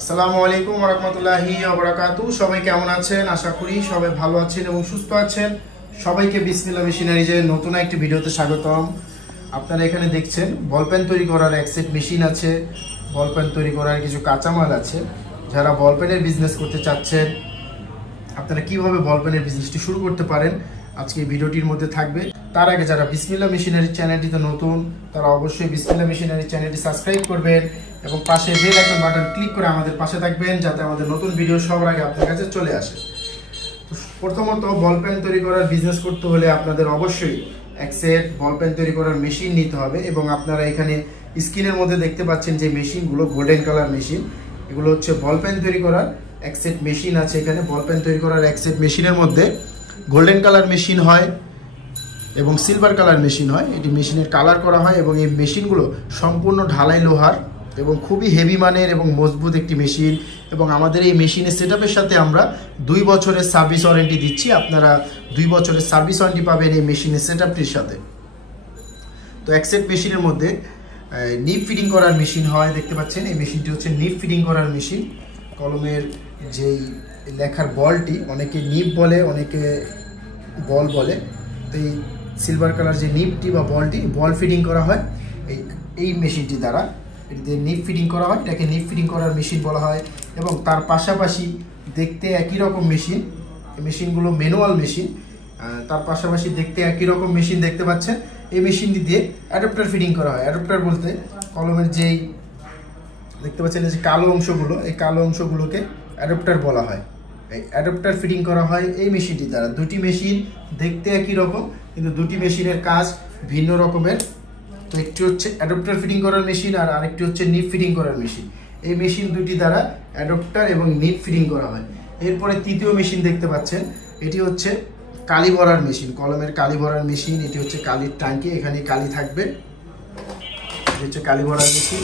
আসসালামু আলাইকুম ওয়া রাহমাতুল্লাহি ওয়া বারাকাতুহু। সবাই কেমন আছেন? আশা করি সবাই ভালো আছেন এবং সুস্থ আছেন। সবাইকে বিসমিল্লাহ মেশিনারিজের নতুন একটি ভিডিওতে স্বাগতম। আপনারা এখানে দেখছেন বল পেন তৈরি করার এক সেট মেশিন আছে, বল পেন তৈরি করার কিছু কাঁচামাল আছে। যারা বল পেনের বিজনেস করতে চাচ্ছেন, আপনারা কিভাবে বল পেনের বিজনেসটি শুরু করতে পারেন আজকে এই ভিডিওটির মধ্যে থাকবে। তার আগে যারা বিসমিল্লাহ মেশিনারি চ্যানেলটিতে নতুন, তারা অবশ্যই বিসমিল্লাহ মেশিনারি চ্যানেলটি সাবস্ক্রাইব করবেন এবং পাশে বেল আইকন বাটন ক্লিক করে আমাদের পাশে থাকবেন, যাতে আমাদের নতুন ভিডিও সবার আগে আপনার কাছে চলে আসে। তো প্রথমত বল পেন তৈরি করার বিজনেস করতে হলে আপনাদের অবশ্যই এক সেট বল পেন তৈরি করার মেশিন নিতে হবে এবং আপনারা এখানে স্ক্রিনের মধ্যে দেখতে পাচ্ছেন যে মেশিনগুলো গোল্ডেন কালার মেশিন, এগুলো হচ্ছে বল পেন তৈরি করার এক সেট মেশিন আছে। এখানে বল পেন তৈরি করার এক সেট মেশিনের মধ্যে গোল্ডেন কালার মেশিন হয় এবং সিলভার কালার মেশিন হয়। এটি মেশিনের কালার করা হয় এবং এই মেশিনগুলো সম্পূর্ণ ঢালাই লোহার এবং খুবই হেভি মানের এবং মজবুত একটি মেশিন। এবং আমাদের এই মেশিনের সেটআপের সাথে আমরা 2 বছরের সার্ভিস ওয়ারেন্টি দিচ্ছি। আপনারা 2 বছরের সার্ভিস ওয়ারেন্টি পাবেন এই মেশিনের সেটআপটির সাথে। তো এক সেট মেশিনের মধ্যে নিপ ফিটিং করার মেশিন হয়, দেখতে পাচ্ছেন এই মেশিনটি হচ্ছে নিপ ফিটিং করার মেশিন। কলমের যেই লেখার বলটি অনেকে নিপ বলে, অনেকে বল বলে। তো এই সিলভার কালার যে নিপটি বা বলটি, বল ফিটিং করা হয় এই মেশিনটি দ্বারা। এটিতে নিপ ফিটিং করা হয়, এটাকে নিপ ফিটিং করার মেশিন বলা হয়। এবং তার পাশাপাশি দেখতে একই রকম মেশিন, এই মেশিনগুলো ম্যানুয়াল মেশিন। তার পাশাপাশি দেখতে একই রকম মেশিন দেখতে পাচ্ছেন, এই মেশিনটি দিয়ে অ্যাডাপ্টার ফিটিং করা হয়। অ্যাডাপ্টার বলতে কলমের যেই দেখতে পাচ্ছেন যে কালো অংশগুলো, এই কালো অংশগুলোকে অ্যাডাপ্টার বলা হয়। এই অ্যাডাপ্টার ফিটিং করা হয় এই মেশিনটি দ্বারা। দুটি মেশিন দেখতে একই রকম, কিন্তু দুটি মেশিনের কাজ ভিন্ন রকমের। তো একটি হচ্ছে অ্যাডাপ্টার ফিটিং করার মেশিন আর আরেকটি হচ্ছে নিপ ফিটিং করার মেশিন। এই মেশিন দুটি দ্বারা অ্যাডাপ্টার এবং নিপ ফিটিং করা হয়। এরপরে তৃতীয় মেশিন দেখতে পাচ্ছেন, এটি হচ্ছে কালি ভরার মেশিন, কলমের কালি ভরার মেশিন। এটি হচ্ছে কালির ট্যাঙ্কি, এখানে কালি থাকবে। এটি হচ্ছে কালি ভরার মেশিন,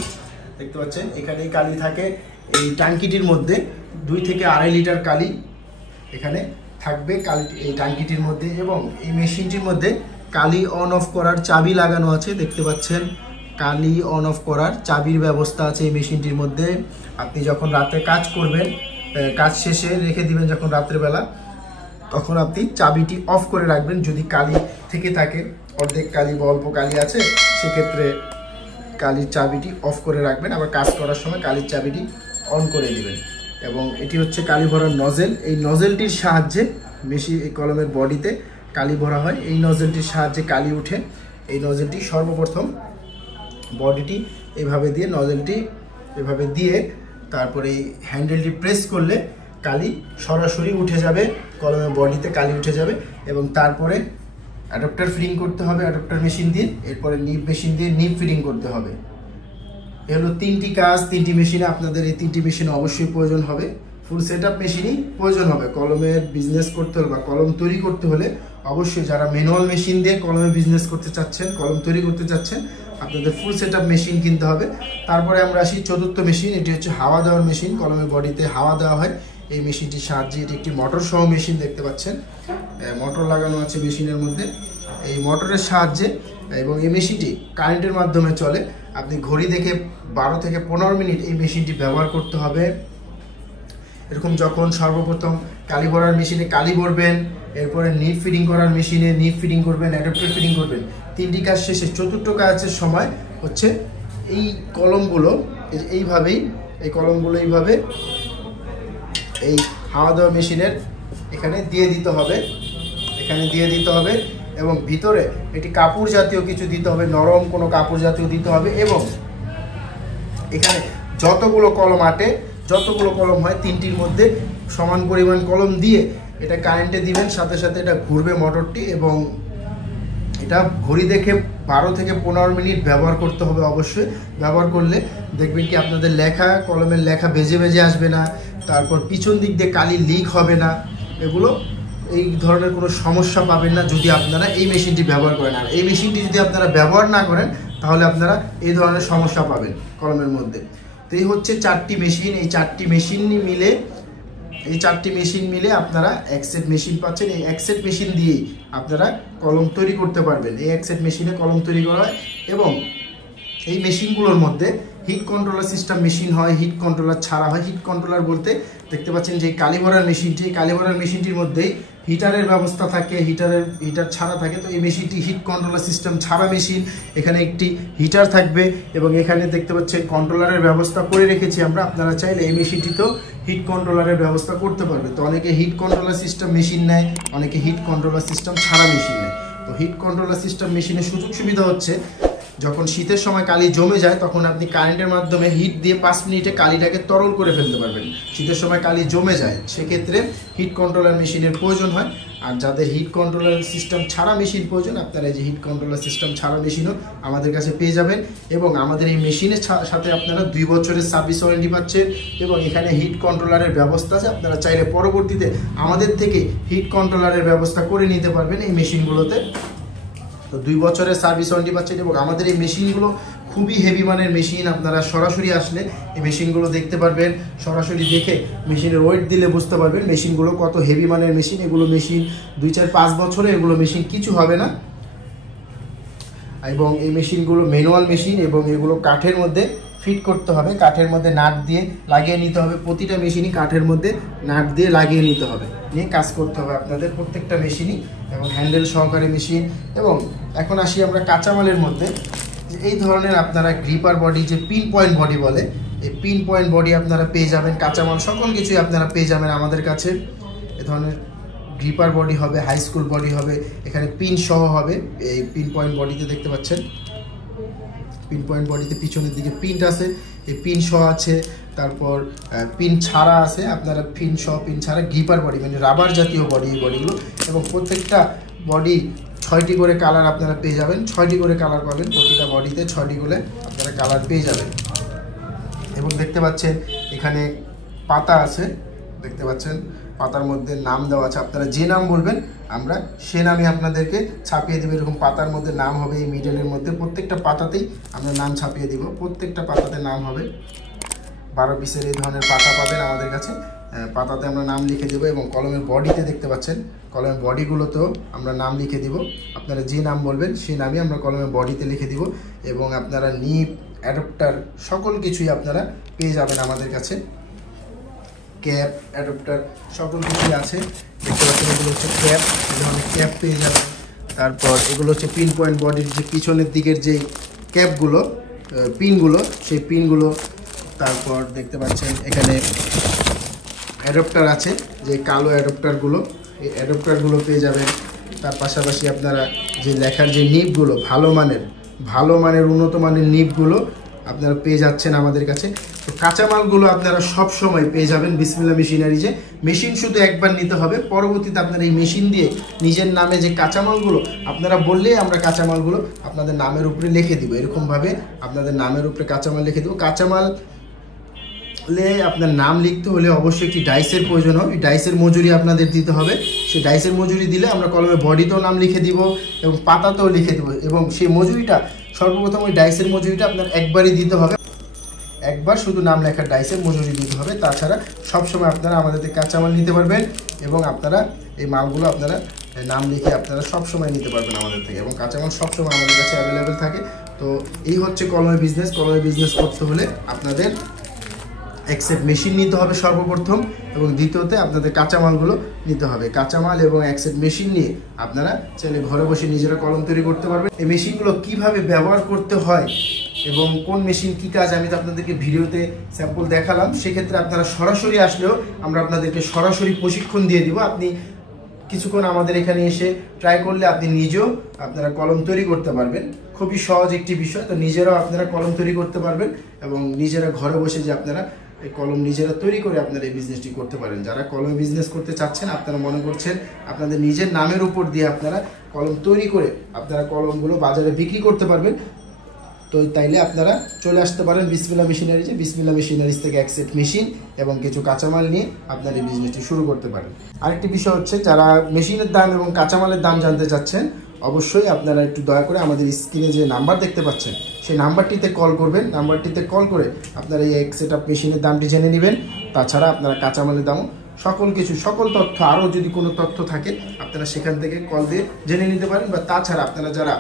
দেখতে পাচ্ছেন এখানেই কালি থাকে। এই ট্যাঙ্কিটির মধ্যে 2 থেকে 2.5 লিটার কালি এখানে থাকবে এই ট্যাঙ্কিটির মধ্যে। এবং এই মেশিনটির মধ্যে কালি অন অফ করার চাবি লাগানো আছে, দেখতে পাচ্ছেন কালি অন অফ করার চাবির ব্যবস্থা আছে এই মেশিনটির মধ্যে। আপনি যখন রাতে কাজ করবেন, কাজ শেষে রেখে দিবেন যখন রাত্রেবেলা, তখন আপনি চাবিটি অফ করে রাখবেন। যদি কালি থেকে থাকে, অর্ধেক কালি বা অল্প কালি আছে, সেক্ষেত্রে কালির চাবিটি অফ করে রাখবেন। আবার কাজ করার সময় কালির চাবিটি অন করে দিবেন। এবং এটি হচ্ছে কালি ভরার নজেল। এই নজেলটির সাহায্যে মেশিন কলমের বডিতে কালি ভরা হয়। এই নজেলটির সাহায্যে কালি উঠে। এই নজেলটি সর্বপ্রথম বডিটি এভাবে দিয়ে, নজেলটি এভাবে দিয়ে তারপরে এই হ্যান্ডেলটি প্রেস করলে কালি সরাসরি উঠে যাবে, কলমের বডিতে কালি উঠে যাবে। এবং তারপরে অ্যাডাপ্টার ফিটিং করতে হবে অ্যাডাপ্টার মেশিন দিয়ে, এরপরে নিপ মেশিন দিয়ে নিপ ফিটিং করতে হবে। এ হলো 3টি কাজ। 3টি মেশিনে আপনাদের এই 3টি মেশিন অবশ্যই প্রয়োজন হবে। ফুল সেটআপ মেশিনই প্রয়োজন হবে কলমের বিজনেস করতে হলে বা কলম তৈরি করতে হলে। অবশ্যই যারা ম্যানুয়াল মেশিন দিয়ে কলমের বিজনেস করতে চাচ্ছেন, কলম তৈরি করতে চাচ্ছেন, আপনাদের ফুল সেটআপ মেশিন কিনতে হবে। তারপরে আমরা আসি 4র্থ মেশিন। এটি হচ্ছে হাওয়া দেওয়ার মেশিন, কলমের বডিতে হাওয়া দেওয়া হয় এই মেশিনটির সাহায্যে। এটি একটি মোটর সহ মেশিন, দেখতে পাচ্ছেন মোটর লাগানো আছে মেশিনের মধ্যে। এই মোটরের সাহায্যে এবং এই মেশিনটি কারেন্টের মাধ্যমে চলে। আপনি ঘড়ি দেখে 12 থেকে 15 মিনিট এই মেশিনটি ব্যবহার করতে হবে। এরকম যখন সর্বপ্রথম কালি ভরার মেশিনে কালি ভরবেন, এরপরে নিপ ফিটিং করার মেশিনে নিপ ফিটিং করবেন, অ্যাডাপ্টার ফিটিং করবেন। 3টি কাজ শেষে 4র্থ কাজের সময় হচ্ছে এই কলমগুলো এইভাবেই, এই কলমগুলো এইভাবে এই হাওয়া দেওয়া মেশিনের এখানে দিয়ে দিতে হবে, এখানে দিয়ে দিতে হবে। এবং ভিতরে এটি কাপড় জাতীয় কিছু দিতে হবে, নরম কোনো কাপড় জাতীয় দিতে হবে। এবং এখানে যতগুলো কলম আটে, যতগুলো কলম হয়, 3টির মধ্যে সমান পরিমাণ কলম দিয়ে এটা কারেন্টে দিবেন, সাথে সাথে এটা ঘুরবে মোটরটি। এবং এটা ঘড়ি দেখে 12 থেকে 15 মিনিট ব্যবহার করতে হবে। অবশ্যই ব্যবহার করলে দেখবেন কি আপনাদের লেখা, কলমের লেখা বেজে বেজে আসবে না, তারপর পিছন দিক দিয়ে কালি লিক হবে না, এগুলো এই ধরনের কোনো সমস্যা পাবেন না যদি আপনারা এই মেশিনটি ব্যবহার করেন। আর এই মেশিনটি যদি আপনারা ব্যবহার না করেন, তাহলে আপনারা এই ধরনের সমস্যা পাবেন কলমের মধ্যে। তো এই হচ্ছে 4টি মেশিন। এই 4টি মেশিন মিলে আপনারা এক সেট মেশিন পাচ্ছেন। এই এক সেট মেশিন দিয়েই আপনারা কলম তৈরি করতে পারবেন। এই এক সেট মেশিনে কলম তৈরি করা হয় এবং এই মেশিনগুলোর মধ্যে হিট কন্ট্রোলার সিস্টেম মেশিন হয়, হিট কন্ট্রোলার ছাড়া হয়। হিট কন্ট্রোলার বলতে দেখতে পাচ্ছেন যে কালি ভরার মেশিনটি, কালি ভরার মেশিনটির মধ্যেই হিটারের ব্যবস্থা থাকে, হিটার ছাড়া থাকে। তো এই মেশিনটি হিট কন্ট্রোলার সিস্টেম ছাড়া মেশিন। এখানে একটি হিটার থাকবে এবং এখানে দেখতে পাচ্ছেন কন্ট্রোলারের ব্যবস্থা করে রেখেছি আমরা। আপনারা চাইলে এই মেশিনটিতেও হিট কন্ট্রোলারের ব্যবস্থা করতে পারবে। তো অনেকে হিট কন্ট্রোলার সিস্টেম মেশিন নেয়, অনেকে হিট কন্ট্রোলার সিস্টেম ছাড়া মেশিন নেয়। তো হিট কন্ট্রোলার সিস্টেম মেশিনের সুযোগ সুবিধা হচ্ছে, যখন শীতের সময় কালি জমে যায় তখন আপনি কারেন্টের মাধ্যমে হিট দিয়ে 5 মিনিটে কালিটাকে তরল করে ফেলতে পারবেন। শীতের সময় কালি জমে যায়, সেক্ষেত্রে হিট কন্ট্রোলার মেশিনের প্রয়োজন হয়। আর যাদের হিট কন্ট্রোলার সিস্টেম ছাড়া মেশিন প্রয়োজন, আপনারা এই যে হিট কন্ট্রোলার সিস্টেম ছাড়া মেশিনও আমাদের কাছে পেয়ে যাবেন। এবং আমাদের এই মেশিনের সাথে আপনারা 2 বছরের সার্ভিস ওয়ারেন্টি পাচ্ছেন এবং এখানে হিট কন্ট্রোলারের ব্যবস্থা আছে। আপনারা চাইলে পরবর্তীতে আমাদের থেকে হিট কন্ট্রোলারের ব্যবস্থা করে নিতে পারবেন এই মেশিনগুলোতে। তো 2 বছরের সার্ভিস ওয়ারেন্টি পাচ্ছেন এবং আমাদের এই মেশিনগুলো খুবই হেভি মানের মেশিন। আপনারা সরাসরি আসলে এই মেশিনগুলো দেখতে পারবেন, সরাসরি দেখে মেশিনের ওয়েট দিলে বুঝতে পারবেন মেশিনগুলো কত হেভি মানের মেশিন। এগুলো মেশিন 2, 4, 5 বছরে এগুলো মেশিন কিছু হবে না। এবং এই মেশিনগুলো ম্যানুয়াল মেশিন এবং এগুলো কাঠের মধ্যে ফিট করতে হবে, কাঠের মধ্যে নাট দিয়ে লাগিয়ে নিতে হবে। প্রতিটা মেশিনই কাঠের মধ্যে নাট দিয়ে লাগিয়ে নিতে হবে, নিয়ে কাজ করতে হবে আপনাদের প্রত্যেকটা মেশিনই। এবং হ্যান্ডেল সহকারে মেশিন। এবং এখন আসি আমরা কাঁচামালের মধ্যে। এই ধরনের আপনারা গ্রিপার বডি, যে পিন পয়েন্ট বডি বলে, এই পিন পয়েন্ট বডি আপনারা পেয়ে যাবেন। কাঁচামাল সকল কিছুই আপনারা পেয়ে যাবেন আমাদের কাছে। এ ধরনের গ্রিপার বডি হবে, হাই স্কুল বডি হবে, এখানে পিন সহ হবে। এই পিন পয়েন্ট বডিতে দেখতে পাচ্ছেন, পিন পয়েন্ট বডিতে পিছনের দিকে পিন আছে, এই পিন সহ আছে। তারপর পিন ছাড়া আছে, আপনারা পিন সহ পিন ছাড়া গ্রিপার বডি মানে রাবার জাতীয় বডি, এই বডিগুলো। এবং প্রত্যেকটা বডি 6টি করে কালার আপনারা পেয়ে যাবেন, 6টি করে কালার পাবেন। প্রতিটা বডিতে 6টি করে আপনারা কালার পেয়ে যাবেন। এবং দেখতে পাচ্ছেন এখানে পাতা আছে, দেখতে পাচ্ছেন পাতার মধ্যে নাম দেওয়া আছে। আপনারা যে নাম বলবেন আমরা সে নামে আপনাদেরকে ছাপিয়ে দেবো। এরকম পাতার মধ্যে নাম হবে, এই মিডলের মধ্যে প্রত্যেকটা পাতাতেই আমরা নাম ছাপিয়ে দিব। প্রত্যেকটা পাতাতে নাম হবে। 12 পিসের এই ধরনের পাতা পাবেন আমাদের কাছে। পাতাতে আমরা নাম লিখে দেবো। এবং কলমের বডিতে দেখতে পাচ্ছেন, কলমের বডিগুলোতেও আমরা নাম লিখে দিব। আপনারা যে নাম বলবেন সেই নামই আমরা কলমের বডিতে লিখে দিব। এবং আপনারা নিপ, অ্যাডাপ্টার সকল কিছুই আপনারা পেয়ে যাবেন আমাদের কাছে। ক্যাপ, অ্যাডাপ্টার সকল কিছুই আছে। দেখতে পাচ্ছেন এগুলো হচ্ছে ক্যাপ, এই ধরনের ক্যাপ পেয়ে যাবেন। তারপর এগুলো হচ্ছে পিন পয়েন্ট বডির যে পিছনের দিকের যেই ক্যাপগুলো, পিনগুলো, সেই পিনগুলো। তারপর দেখতে পাচ্ছেন এখানে অ্যাডাপ্টার আছে, যে কালো অ্যাডাপ্টারগুলো, এই অ্যাডাপ্টারগুলো পেয়ে যাবেন। তার পাশাপাশি আপনারা যে লেখার যে নিপগুলো, ভালো মানের উন্নত মানের নিপগুলো আপনারা পেয়ে যাচ্ছেন আমাদের কাছে। তো কাঁচামালগুলো আপনারা সব সময় পেয়ে যাবেন বিসমিল্লাহ মেশিনারি। যে মেশিন শুধু একবার নিতে হবে, পরবর্তীতে আপনারা এই মেশিন দিয়ে নিজের নামে যে কাঁচামালগুলো আপনারা বললেই আমরা কাঁচামালগুলো আপনাদের নামের উপরে লিখে দিব। এরকমভাবে আপনাদের নামের উপরে কাঁচামাল লিখে দেবো। কাঁচামাল আপনার নাম লিখতে হলে অবশ্যই একটি ডাইসের প্রয়োজন হবে। ডাইসের মজুরি আপনাদের দিতে হবে। সেই ডাইসের মজুরি দিলে আমরা কলমে বডিতেও নাম লিখে দিব এবং পাতাতেও লিখে দেবো। এবং সেই মজুরিটা সর্বপ্রথম ওই ডাইসের মজুরিটা আপনার একবারই দিতে হবে, একবার শুধু নাম লেখার ডাইসের মজুরি দিতে হবে। তাছাড়া সবসময় আপনারা আমাদের থেকে কাঁচামাল নিতে পারবেন এবং আপনারা এই মালগুলো আপনারা নাম লিখে আপনারা সবসময় নিতে পারবেন আমাদের থেকে। এবং কাঁচামাল সবসময় আমাদের কাছে অ্যাভেলেবেল থাকে। তো এই হচ্ছে কলমের বিজনেস। কলমের বিজনেস করতে হলে আপনাদের এক্সেট মেশিন নিতে হবে সর্বপ্রথম, এবং দ্বিতীয়তে আপনাদের কাঁচামালগুলো নিতে হবে। কাঁচামাল এবং এক্সেট মেশিন নিয়ে আপনারা চাইলে ঘরে বসে নিজেরা কলম তৈরি করতে পারবেন। এই মেশিনগুলো কিভাবে ব্যবহার করতে হয় এবং কোন মেশিন কী কাজ আমি তো আপনাদেরকে ভিডিওতে স্যাম্পল দেখালাম। সেক্ষেত্রে আপনারা সরাসরি আসলেও আমরা আপনাদেরকে সরাসরি প্রশিক্ষণ দিয়ে দিব। আপনি কিছুক্ষণ আমাদের এখানে এসে ট্রাই করলে আপনি নিজেও আপনারা কলম তৈরি করতে পারবেন। খুবই সহজ একটি বিষয়। তো নিজেরাও আপনারা কলম তৈরি করতে পারবেন এবং নিজেরা ঘরে বসে যে আপনারা এই কলম নিজেরা তৈরি করে আপনারা এই বিজনেসটি করতে পারেন। যারা কলমে বিজনেস করতে চাচ্ছেন, আপনারা মনে করছেন আপনাদের নিজের নামের উপর দিয়ে আপনারা কলম তৈরি করে আপনারা কলমগুলো বাজারে বিক্রি করতে পারবেন, তো তাইলে আপনারা চলে আসতে পারেন বিসমিল্লাহ মেশিনারিজে। বিসমিল্লাহ মেশিনারিজ থেকে এক সেট মেশিন এবং কিছু কাঁচামাল নিয়ে আপনারা এই বিজনেসটি শুরু করতে পারেন। আরেকটি বিষয় হচ্ছে, যারা মেশিনের দাম এবং কাঁচামালের দাম জানতে চাচ্ছেন, অবশ্যই আপনারা একটু দয়া করে আমাদের স্ক্রিনে যে নাম্বার দেখতে পাচ্ছেন সেই নাম্বারটিতে কল করবেন। নাম্বারটিতে কল করে আপনারা এই এক সেট আপ মেশিনের দামটি জেনে নেবেন। তাছাড়া আপনারা কাঁচামালের দামও সকল তথ্য, আরও যদি কোনো তথ্য থাকে আপনারা সেখান থেকে কল দিয়ে জেনে নিতে পারেন। বা তাছাড়া আপনারা যারা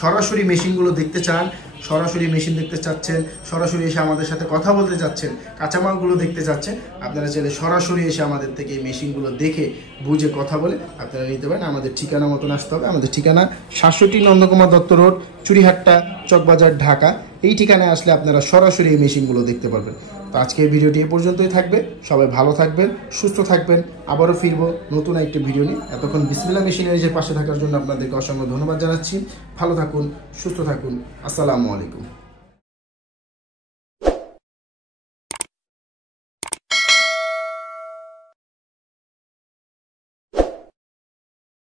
সরাসরি মেশিনগুলো দেখতে চান, সরাসরি মেশিন দেখতে চাচ্ছেন, সরাসরি এসে আমাদের সাথে কথা বলতে চাচ্ছেন, কাঁচামালগুলো দেখতে চাচ্ছেন, আপনারা চাইলে সরাসরি এসে আমাদের থেকে এই মেশিনগুলো দেখে বুঝে কথা বলে আপনারা নিতে পারেন। আমাদের ঠিকানা মতন আসতে হবে। আমাদের ঠিকানা 67 নন্দকুমার দত্ত রোড, চুরিহাট্টা, চকবাজার, ঢাকা। এই ঠিকানায় আসলে আপনারা সরাসরি এই মেশিনগুলো দেখতে পারবেন। তো আজকের ভিডিওটি এ পর্যন্তই থাকবে। সবাই ভালো থাকবেন, সুস্থ থাকবেন। আবারও ফিরবো নতুন একটি ভিডিও নিয়ে। এতক্ষণ বিসমিল্লাহ মেশিনারিজের পাশে থাকার জন্য আপনাদেরকে অসংখ্য ধন্যবাদ জানাচ্ছি। ভালো থাকুন, সুস্থ থাকুন। আসসালামু আলাইকুম।